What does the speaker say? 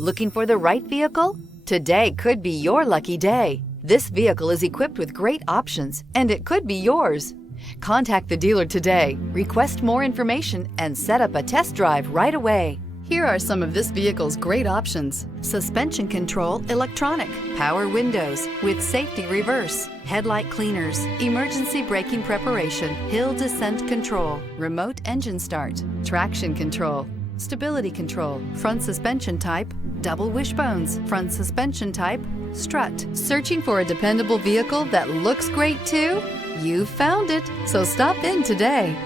Looking for the right vehicle? Today could be your lucky day. This vehicle is equipped with great options, and it could be yours. Contact the dealer today, request more information, and set up a test drive right away. Here are some of this vehicle's great options: suspension control electronic, power windows with safety reverse, headlight cleaners, emergency braking preparation, hill descent control, remote engine start, traction control, stability control, front suspension type, double wishbones, front suspension type, strut. Searching for a dependable vehicle that looks great too? You found it, so stop in today.